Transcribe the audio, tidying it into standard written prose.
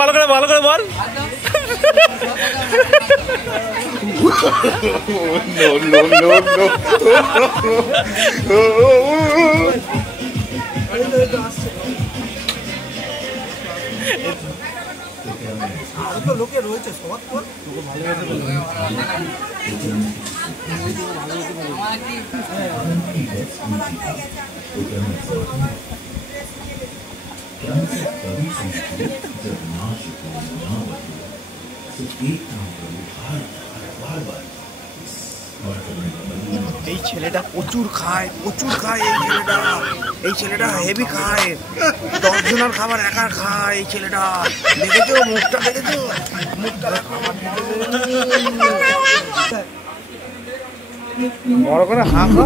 ভালো করে বল লোকে রয়েছে সবার পর এই ছেলেটা প্রচুর খায় এই ছেলেটা হেভি খায় 10 জনের খাবার একা খায় এই ছেলেটা দেখেছো মুখটা বড় করে হাঁকা